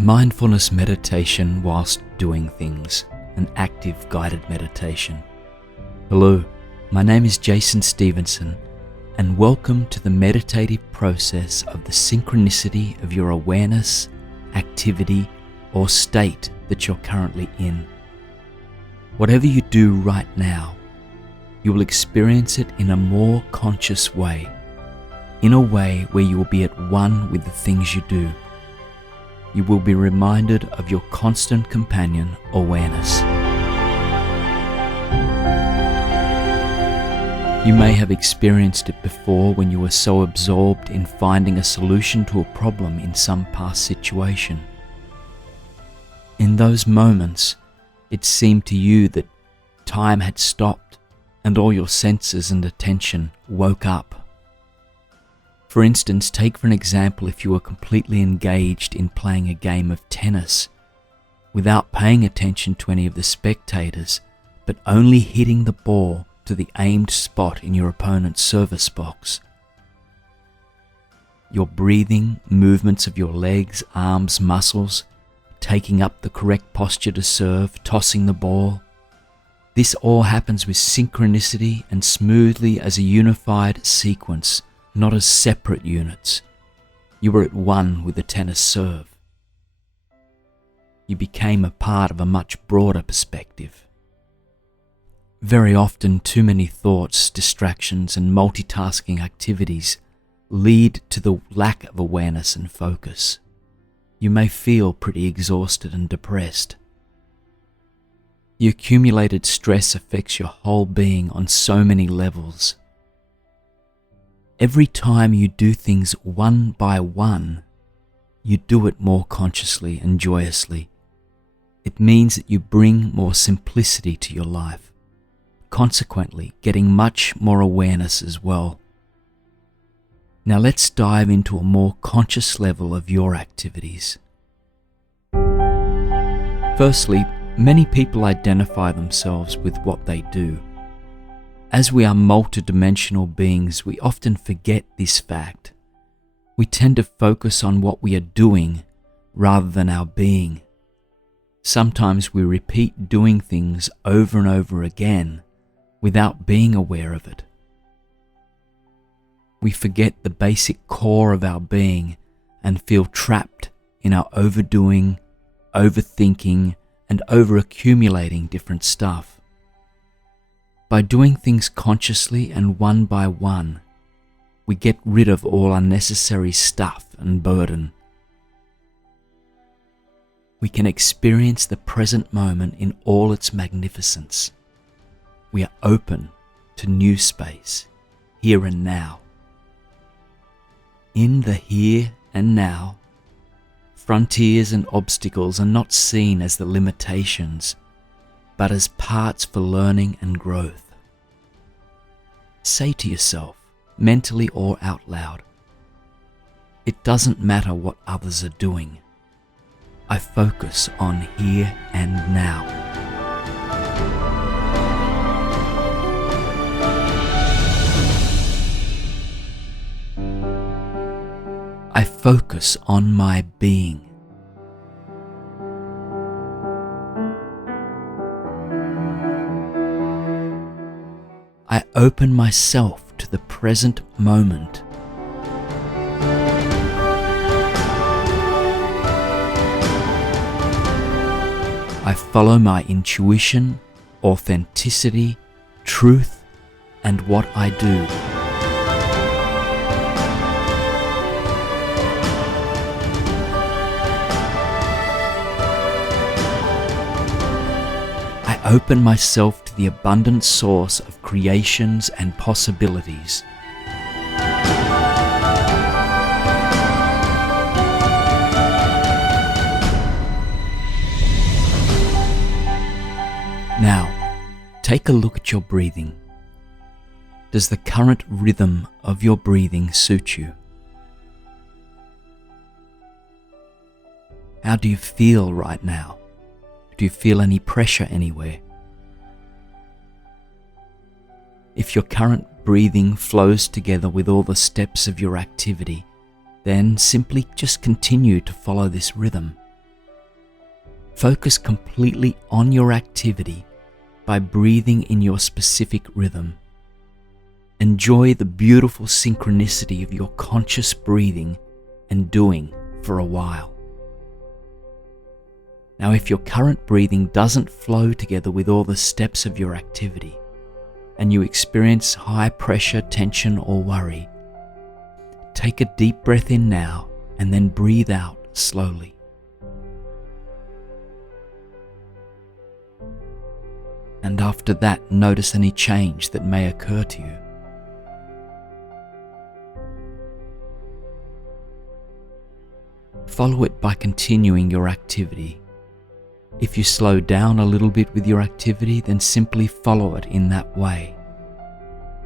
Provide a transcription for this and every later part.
mindfulness meditation whilst doing things, an active guided meditation. Hello, my name is Stephenson, and welcome to the meditative process of the synchronicity of your awareness, activity, or state that you're currently in. Whatever you do right now, you will experience it in a more conscious way, in a way where you will be at one with the things you do. You will be reminded of your constant companion, awareness. You may have experienced it before when you were so absorbed in finding a solution to a problem in some past situation. In those moments, it seemed to you that time had stopped and all your senses and attention woke up. For instance, take for an example if you were completely engaged in playing a game of tennis without paying attention to any of the spectators, but only hitting the ball to the aimed spot in your opponent's service box. Your breathing, movements of your legs, arms, muscles, taking up the correct posture to serve, tossing the ball. This all happens with synchronicity and smoothly as a unified sequence, not as separate units. You were at one with the tennis serve. You became a part of a much broader perspective. Very often, too many thoughts, distractions, and multitasking activities lead to the lack of awareness and focus. You may feel pretty exhausted and depressed. The accumulated stress affects your whole being on so many levels. Every time you do things one by one, you do it more consciously and joyously. It means that you bring more simplicity to your life, consequently getting much more awareness as well. Now let's dive into a more conscious level of your activities. Firstly, many people identify themselves with what they do. As we are multidimensional beings, we often forget this fact. We tend to focus on what we are doing rather than our being. Sometimes we repeat doing things over and over again without being aware of it. We forget the basic core of our being and feel trapped in our overdoing, overthinking, and over-accumulating different stuff. By doing things consciously and one by one, we get rid of all unnecessary stuff and burden. We can experience the present moment in all its magnificence. We are open to new space, here and now. In the here and now, frontiers and obstacles are not seen as the limitations, but as parts for learning and growth. Say to yourself, mentally or out loud, it doesn't matter what others are doing. I focus on here and now. I focus on my being. I open myself to the present moment. I follow my intuition, authenticity, truth, and what I do. I open myself to the abundant source of creations and possibilities. Now, take a look at your breathing. Does the current rhythm of your breathing suit you? How do you feel right now? Do you feel any pressure anywhere? If your current breathing flows together with all the steps of your activity, then simply just continue to follow this rhythm. Focus completely on your activity by breathing in your specific rhythm. Enjoy the beautiful synchronicity of your conscious breathing and doing for a while. Now, if your current breathing doesn't flow together with all the steps of your activity, and you experience high pressure, tension, or worry, take a deep breath in now and then breathe out slowly. And after that, notice any change that may occur to you. Follow it by continuing your activity. If you slow down a little bit with your activity, then simply follow it in that way.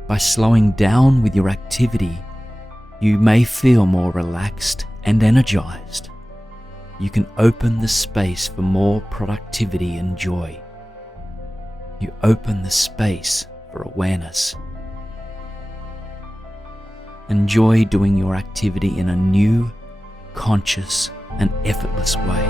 By slowing down with your activity, you may feel more relaxed and energized. You can open the space for more productivity and joy. You open the space for awareness. Enjoy doing your activity in a new, conscious, and effortless way.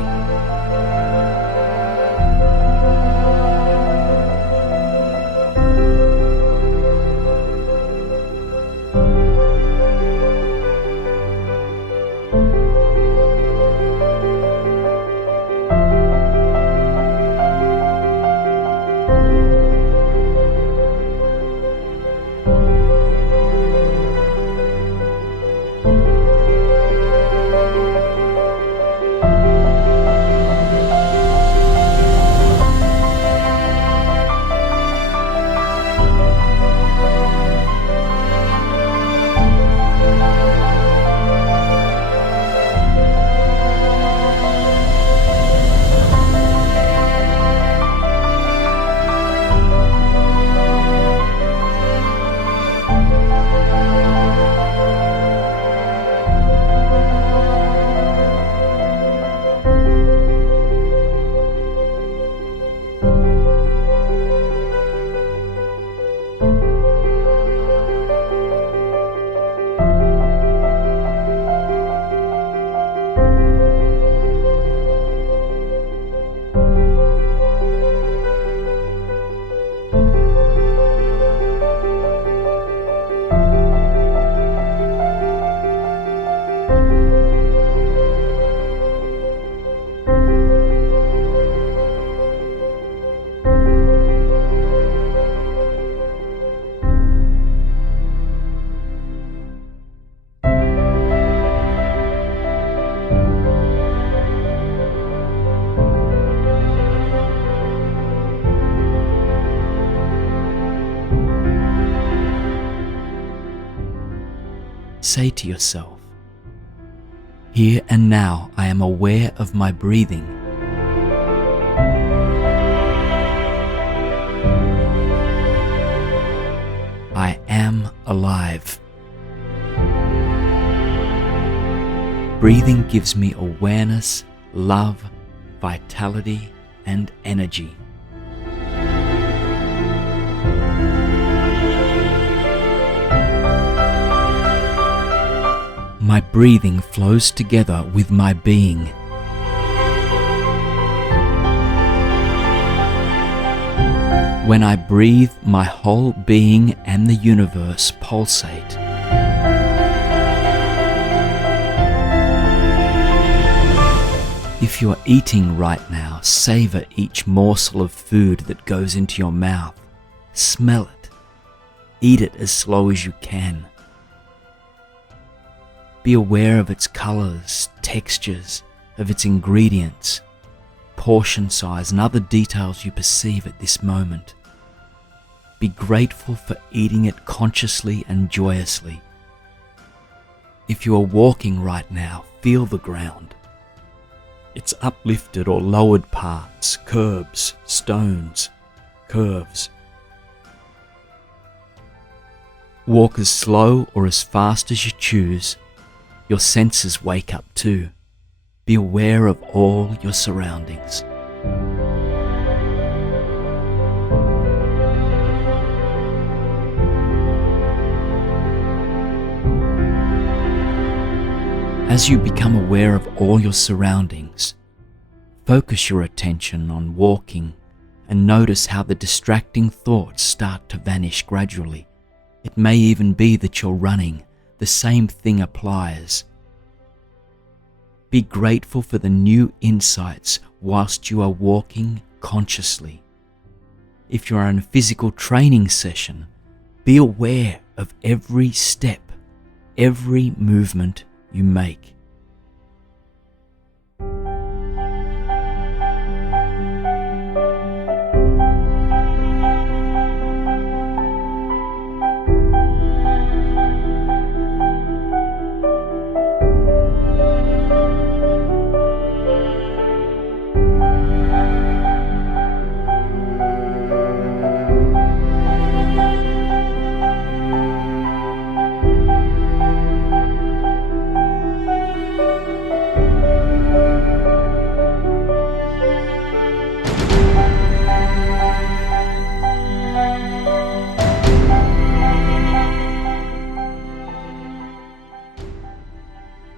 Say to yourself, "Here and now I am aware of my breathing. I am alive." Breathing gives me awareness, love, vitality, and energy. My breathing flows together with my being. When I breathe, my whole being and the universe pulsate. If you are eating right now, savor each morsel of food that goes into your mouth. Smell it. Eat it as slow as you can. Be aware of its colors, textures, of its ingredients, portion size, and other details you perceive at this moment. Be grateful for eating it consciously and joyously. If you are walking right now, feel the ground. Its uplifted or lowered parts, curbs, stones, curves. Walk as slow or as fast as you choose. Your senses wake up too. Be aware of all your surroundings. As you become aware of all your surroundings, Focus your attention on walking and notice how the distracting thoughts start to vanish gradually. It may even be that you're running. The same thing applies. Be grateful for the new insights whilst you are walking consciously. If you are in a physical training session, be aware of every step, every movement you make.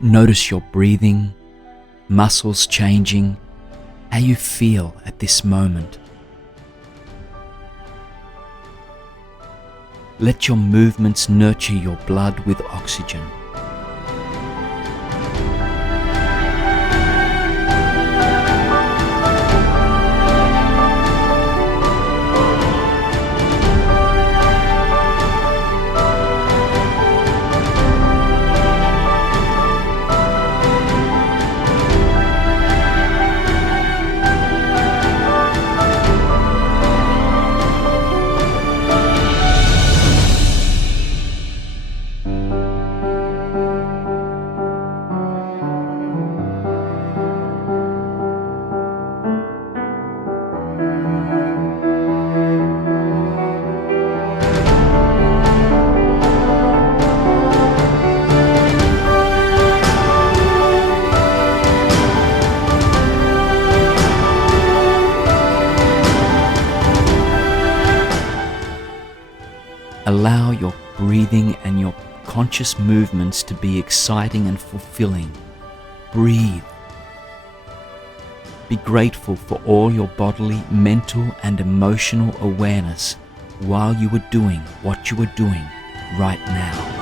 Notice your breathing, muscles changing, how you feel at this moment. Let your movements nurture your blood with oxygen. Allow your breathing and your conscious movements to be exciting and fulfilling. Breathe. Be grateful for all your bodily, mental, and emotional awareness while you are doing what you are doing right now.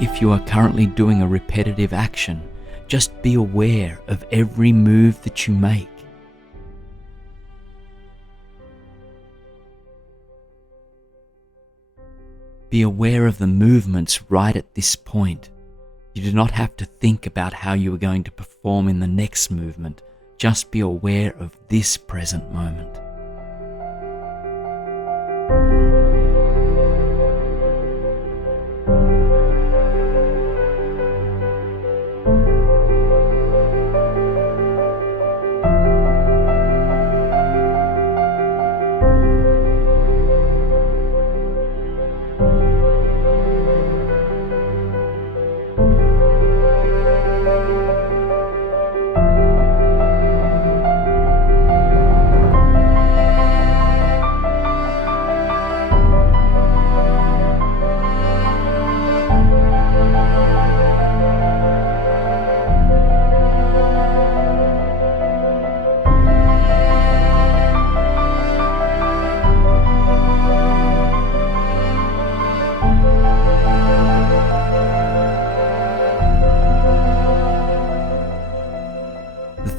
If you are currently doing a repetitive action, just be aware of every move that you make. Be aware of the movements right at this point. You do not have to think about how you are going to perform in the next movement. Just be aware of this present moment.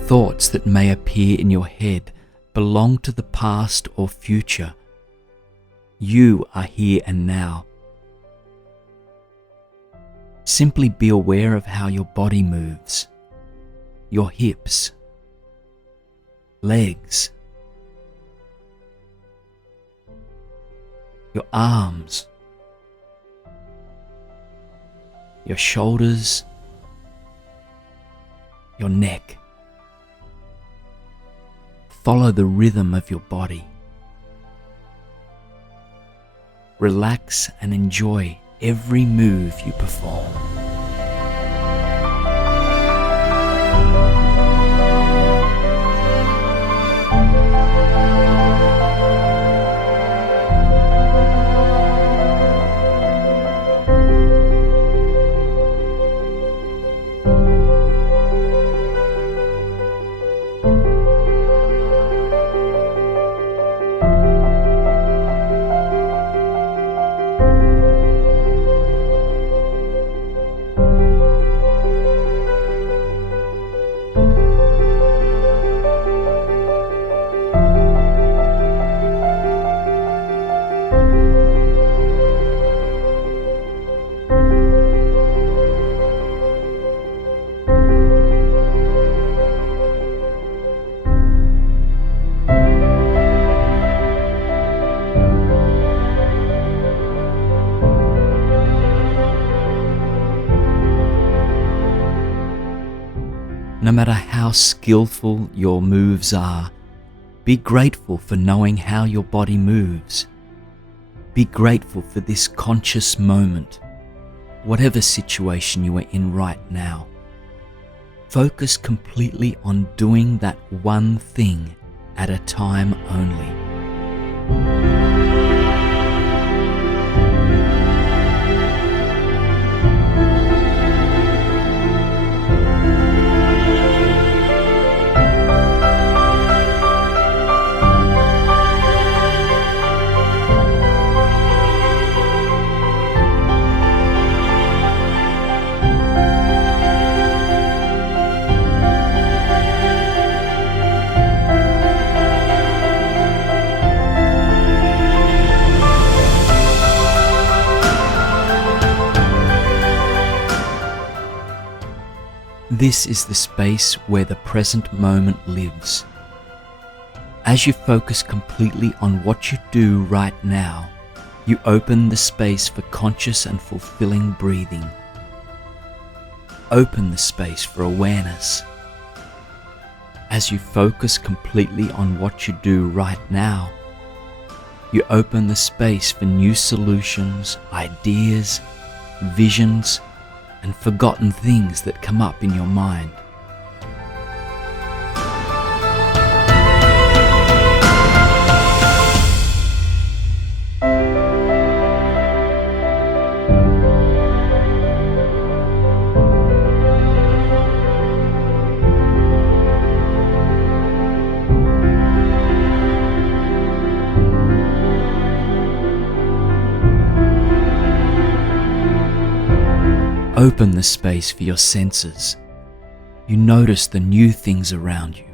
Thoughts that may appear in your head belong to the past or future. You are here and now. Simply be aware of how your body moves, your hips, legs, your arms, your shoulders, your neck. Follow the rhythm of your body. Relax and enjoy every move you perform. No matter how skillful your moves are, be grateful for knowing how your body moves. Be grateful for this conscious moment, whatever situation you are in right now. Focus completely on doing that one thing at a time only. This is the space where the present moment lives. As you focus completely on what you do right now, you open the space for conscious and fulfilling breathing. Open the space for awareness. As you focus completely on what you do right now, you open the space for new solutions, ideas, visions, and forgotten things that come up in your mind. Open the space for your senses. You notice the new things around you.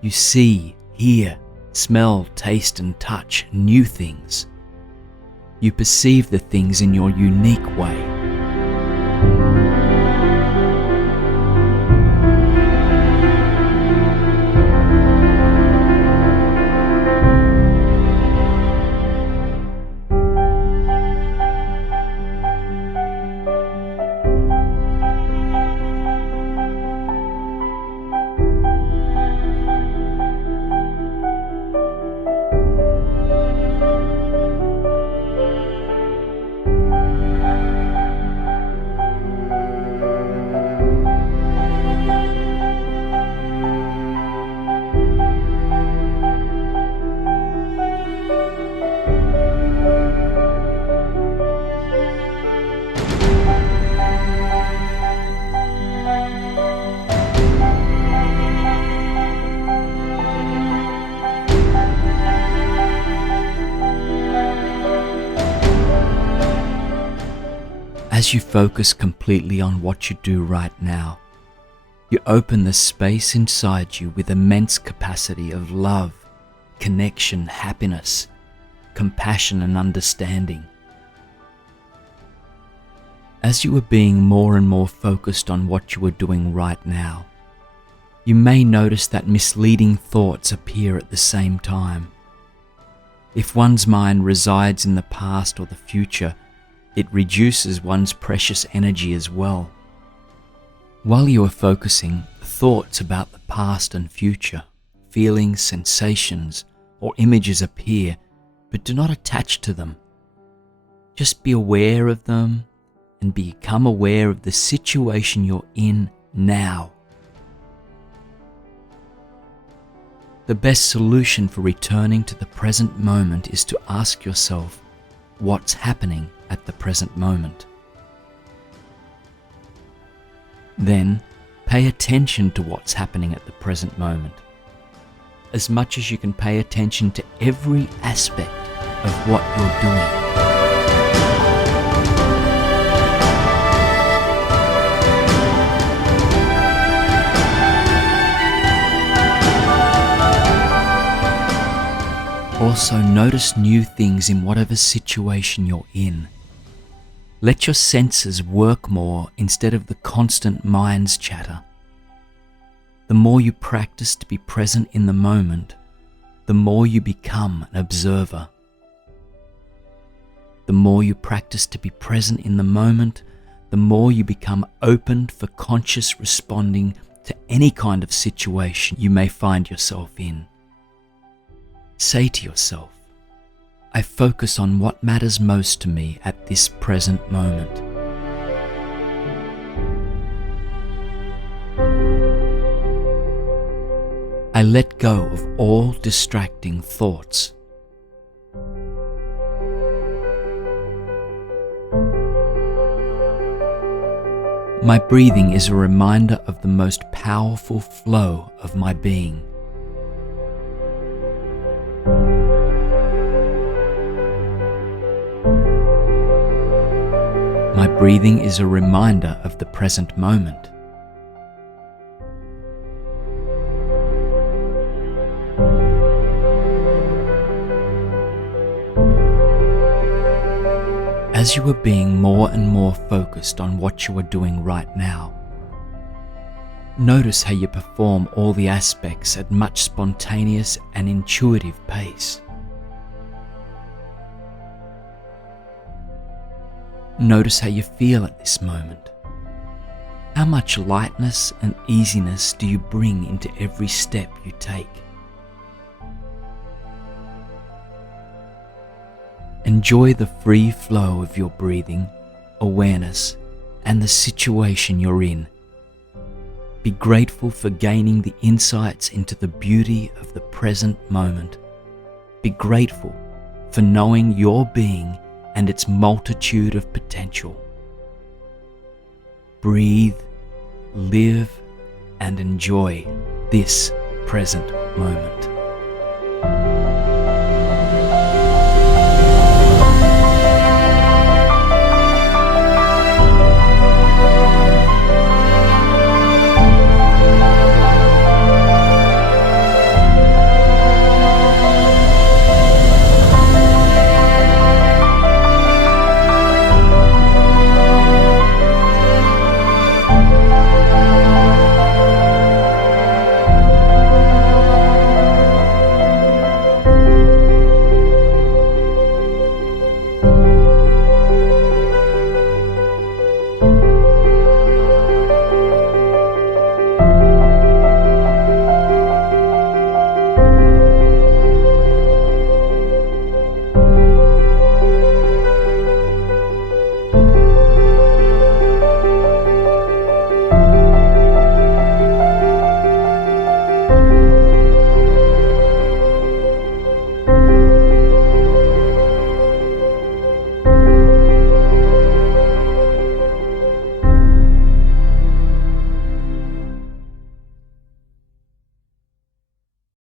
You see, hear, smell, taste and touch new things. You perceive the things in your unique way. As you focus completely on what you do right now, you open the space inside you with immense capacity of love, connection, happiness, compassion and understanding. As you are being more and more focused on what you are doing right now, you may notice that misleading thoughts appear at the same time. If one's mind resides in the past or the future, it reduces one's precious energy as well. While you are focusing, thoughts about the past and future, feelings, sensations, or images appear, but do not attach to them. Just be aware of them and become aware of the situation you're in now. The best solution for returning to the present moment is to ask yourself, what's happening at the present moment? Then, pay attention to what's happening at the present moment, as much as you can pay attention to every aspect of what you're doing. Also, notice new things in whatever situation you're in. Let your senses work more instead of the constant mind's chatter. The more you practice to be present in the moment, the more you become an observer. The more you practice to be present in the moment, the more you become open for conscious responding to any kind of situation you may find yourself in. Say to yourself, I focus on what matters most to me at this present moment. I let go of all distracting thoughts. My breathing is a reminder of the most powerful flow of my being. My breathing is a reminder of the present moment. As you are being more and more focused on what you are doing right now, notice how you perform all the aspects at much spontaneous and intuitive pace. Notice how you feel at this moment. How much lightness and easiness do you bring into every step you take? Enjoy the free flow of your breathing, awareness, and the situation you're in. Be grateful for gaining the insights into the beauty of the present moment. Be grateful for knowing your being and its multitude of potential. Breathe, live, and enjoy this present moment.